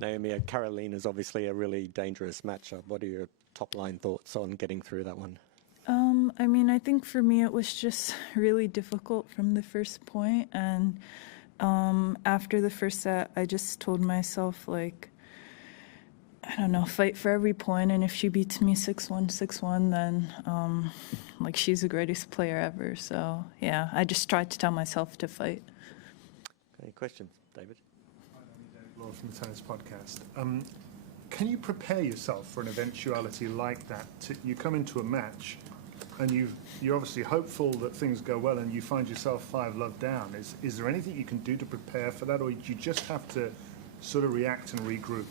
Naomi, Karolina's obviously a really dangerous matchup. What are your top-line thoughts on getting through that one? I mean, I think for me it was just really difficult from the first point, and after the first set, I just told myself, like, I don't know, fight for every point, and if she beats me 6-1, 6-1, then, like, she's the greatest player ever. So, yeah, I just tried to tell myself to fight. Any questions, David? Hi, I'm David Law from the Tennis Podcast. Can you prepare yourself for an eventuality like that? You come into a match and you're obviously hopeful that things go well and you find yourself 5-love down. Is there anything you can do to prepare for that, or do you just have to sort of react and regroup?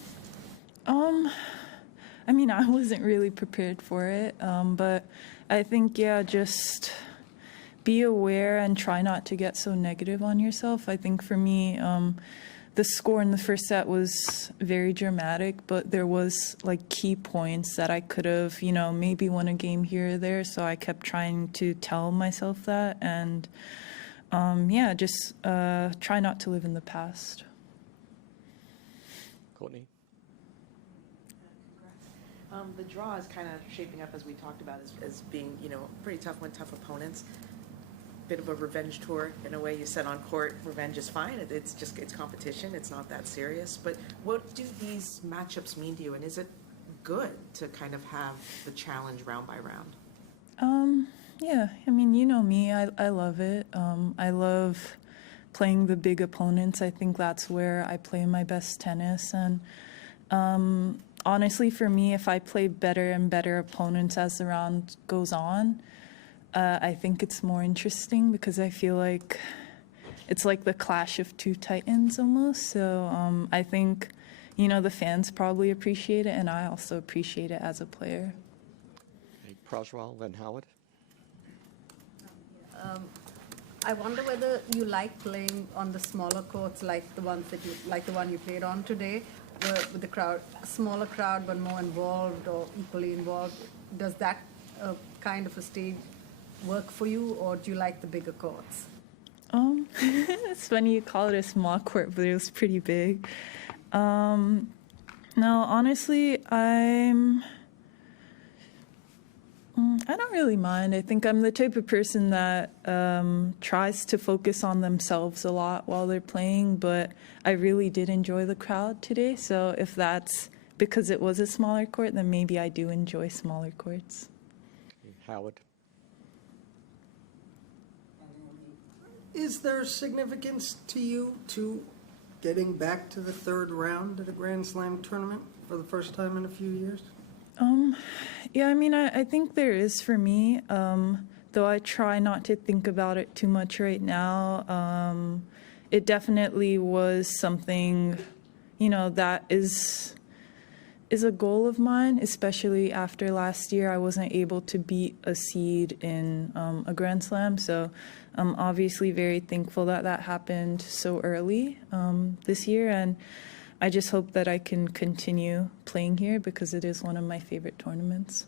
I mean, I wasn't really prepared for it, but I think, yeah, just be aware and try not to get so negative on yourself. I think for me, the score in the first set was very dramatic, but there was like key points that I could have, you know, maybe won a game here or there. So I kept trying to tell myself that, and yeah, just try not to live in the past. Courtney? The draw is kind of shaping up, as we talked about, as being, you know, pretty tough when tough opponents. Bit of a revenge tour in a way. You said on court, revenge is fine. It's competition. It's not that serious. But what do these matchups mean to you? And is it good to kind of have the challenge round by round? Yeah, I mean, you know me. I love it. I love playing the big opponents. I think that's where I play my best tennis. And honestly, for me, if I play better and better opponents as the round goes on, I think it's more interesting because I feel like it's like the clash of two titans almost. So I think, you know, the fans probably appreciate it, and I also appreciate it as a player. Okay, Prajwal, then Howard. I wonder whether you like playing on the smaller courts, like the one you played on today, with the crowd, smaller crowd but more involved or equally involved. Does that kind of a stage work for you, or do you like the bigger courts? It's funny you call it a small court, but it was pretty big. No, honestly, I don't really mind. I think I'm the type of person that tries to focus on themselves a lot while they're playing, but I really did enjoy the crowd today. So if that's because it was a smaller court, then maybe I do enjoy smaller courts. Okay, Howard. Is there significance to you to getting back to the third round at a Grand Slam tournament for the first time in a few years? Yeah, I mean, I think there is for me, though I try not to think about it too much right now. It definitely was something, you know, that is a goal of mine, especially after last year. I wasn't able to beat a seed in a Grand Slam, so I'm obviously very thankful that that happened so early this year, and I just hope that I can continue playing here because it is one of my favorite tournaments.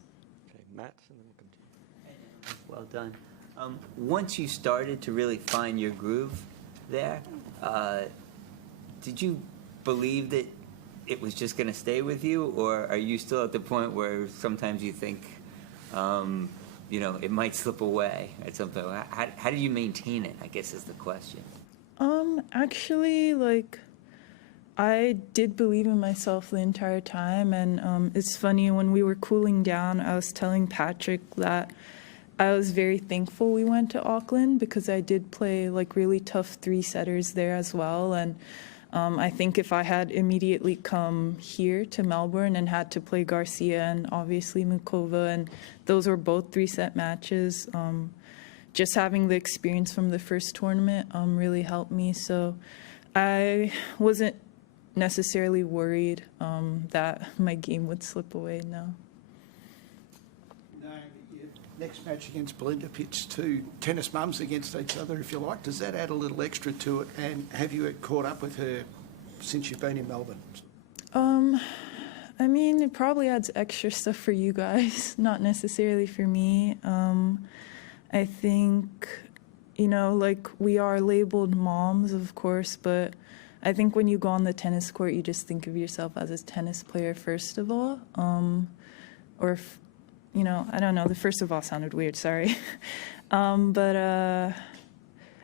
Okay, Matt, and then we'll continue. Well done. Once you started to really find your groove there, did you believe that it was just going to stay with you, or are you still at the point where sometimes you think, you know, it might slip away at some point? How do you maintain it, I guess, is the question. Actually, like, I did believe in myself the entire time, and it's funny, when we were cooling down, I was telling Patrick that I was very thankful we went to Auckland because I did play like really tough three-setters there as well, and I think if I had immediately come here to Melbourne and had to play Garcia and obviously Muchova, and those were both three-set matches, just having the experience from the first tournament really helped me. So I wasn't necessarily worried that my game would slip away, no. Next match against Belinda pits two tennis mums against each other, if you like. Does that add a little extra to it? And have you caught up with her since you've been in Melbourne? I mean, it probably adds extra stuff for you guys, not necessarily for me. I think, you know, like, we are labeled moms, of course, but I think when you go on the tennis court, you just think of yourself as a tennis player first of all. Or, you know, I don't know. The first of all sounded weird, sorry. But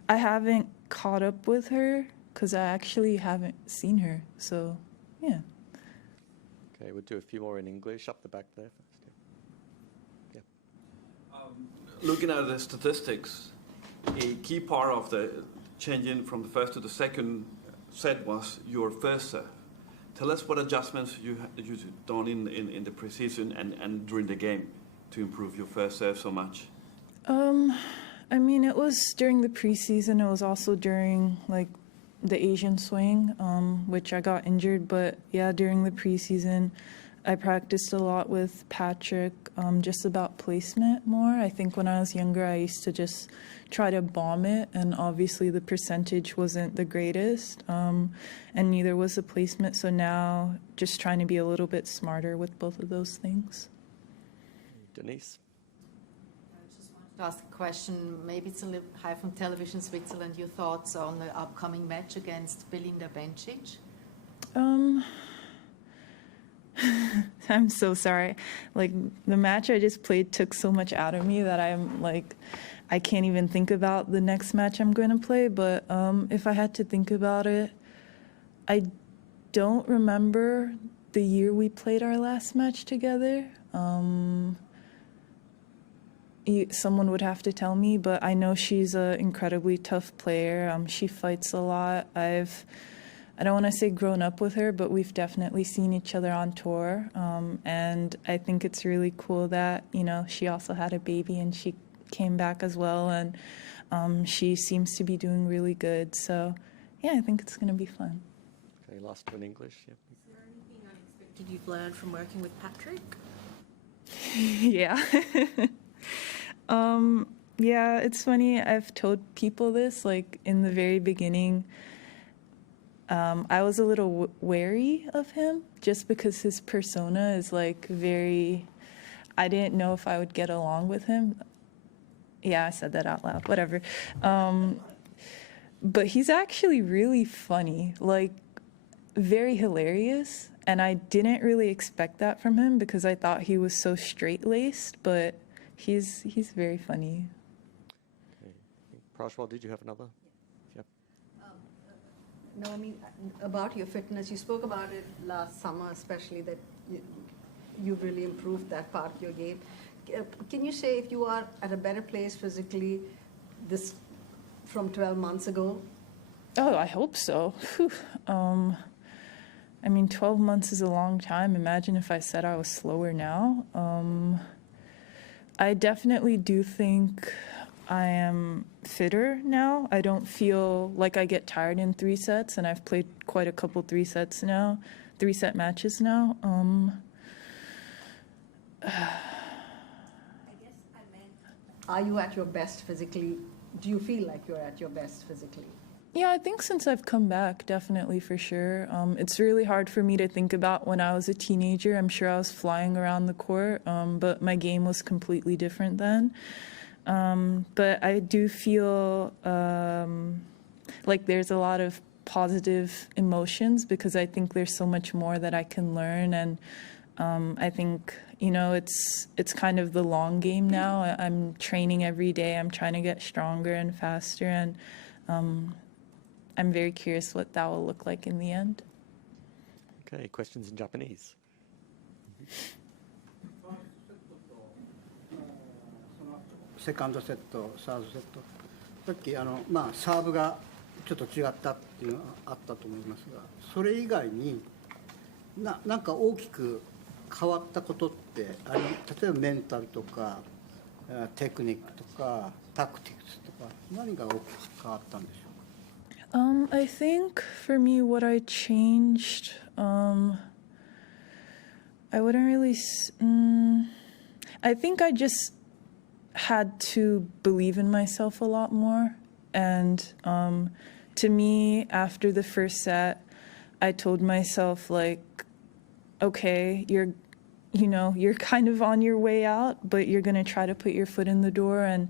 I haven't caught up with her because I actually haven't seen her. So, yeah. Okay, we'll do a few more in English. Up the back there first. Yeah. Looking at the statistics, a key part of the changing from the first to the second set was your first serve. Tell us what adjustments you've done in the preseason and during the game to improve your first serve so much. I mean, it was during the preseason. It was also during, like, the Asian swing, which I got injured. But, yeah, during the preseason, I practiced a lot with Patrick, just about placement more. I think when I was younger, I used to just try to bomb it, and obviously the percentage wasn't the greatest, and neither was the placement. So now just trying to be a little bit smarter with both of those things. Denise? I just wanted to ask a question. Maybe it's a little high from Television Switzerland. Your thoughts on the upcoming match against Belinda Bencic? I'm so sorry. Like, the match I just played took so much out of me that I'm like, I can't even think about the next match I'm going to play. But if I had to think about it, I don't remember the year we played our last match together. Someone would have to tell me, but I know she's an incredibly tough player. She fights a lot. I don't want to say grown up with her, but we've definitely seen each other on tour. And I think it's really cool that, you know, she also had a baby and she came back as well. And she seems to be doing really good. So, yeah, I think it's going to be fun. Okay, last one in English. Yeah. Is there anything unexpected you've learned from working with Patrick? Yeah. Yeah, it's funny. I've told people this, like, in the very beginning. I was a little wary of him just because his persona is like very, I didn't know if I would get along with him. Yeah, I said that out loud, whatever. But he's actually really funny, like very hilarious. And I didn't really expect that from him because I thought he was so straight-laced, but he's very funny. Okay. Prashwal, did you have another? Naomi, about your fitness, you spoke about it last summer, especially that you've really improved that part of your game. Can you say if you are at a better place physically this from 12 months ago? Oh, I hope so. I mean, 12 months is a long time. Imagine if I said I was slower now. I definitely do think I am fitter now. I don't feel like I get tired in 3 sets, and I've played quite a couple 3-set matches now. I guess I meant, are you at your best physically? Do you feel like you're at your best physically? Yeah, I think since I've come back, definitely, for sure. It's really hard for me to think about when I was a teenager. I'm sure I was flying around the court, but my game was completely different then. But I do feel like there's a lot of positive emotions because I think there's so much more that I can learn. And I think, you know, it's kind of the long game now. I'm training every day. I'm trying to get stronger and faster. And I'm very curious what that will look like in the end. Okay, questions in Japanese. セカンドセット、サードセット、さっきサーブがちょっと違ったっていうのがあったと思いますが、それ以外になんか大きく変わったことって例えばメンタルとかテクニックとかタクティクスとか何が大きく変わったんでしょうか。I think for me, what I changed, I wouldn't really. I think I just had to believe in myself a lot more. And to me, after the first set, I told myself, like, okay, you're kind of on your way out, but you're going to try to put your foot in the door. And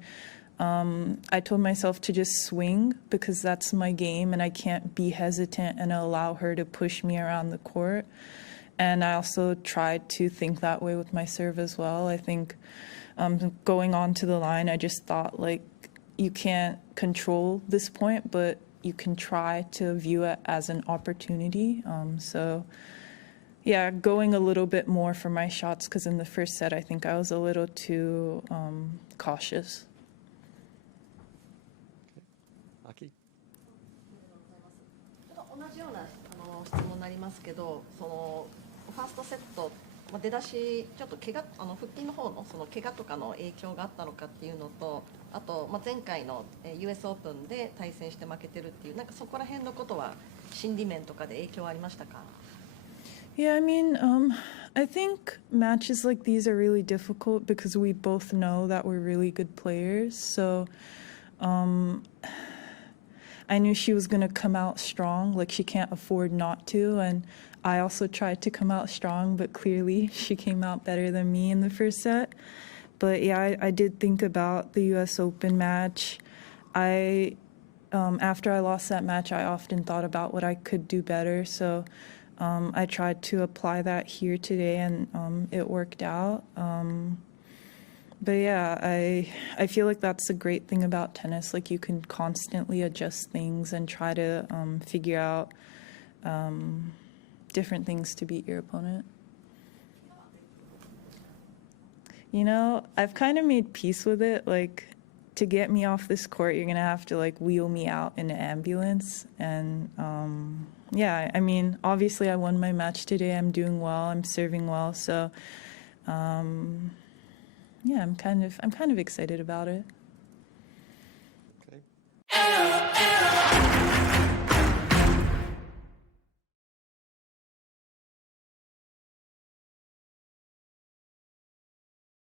I told myself to just swing because that's my game and I can't be hesitant and allow her to push me around the court. And I also tried to think that way with my serve as well. I think going on to the line, I just thought, like, you can't control this point, but you can try to view it as an opportunity. So, yeah, going a little bit more for my shots because in the first set, I think I was a little too cautious. Aki? 同じような質問になりますけど、そのファーストセット、出だしちょっと怪我腹筋の方のその怪我とかの影響があったのかっていうのと、あと前回の US オープンで対戦して負けてるっていうなんかそこら辺のことは心理面とかで影響ありましたか? Yeah, I mean, I think matches like these are really difficult because we both know that we're really good players. So, I knew she was going to come out strong, like she can't afford not to, and I also tried to come out strong, but clearly she came out better than me in the first set. But yeah, I did think about the US Open match. After I lost that match, I often thought about what I could do better, so I tried to apply that here today, and it worked out. But yeah, I feel like that's the great thing about tennis. Like, you can constantly adjust things and try to figure out different things to beat your opponent. You know, I've kind of made peace with it. Like, to get me off this court, you're going to have to, like, wheel me out in an ambulance. And, yeah, I mean, obviously I won my match today. I'm doing well. I'm serving well. So, yeah, I'm kind of excited about it. Okay.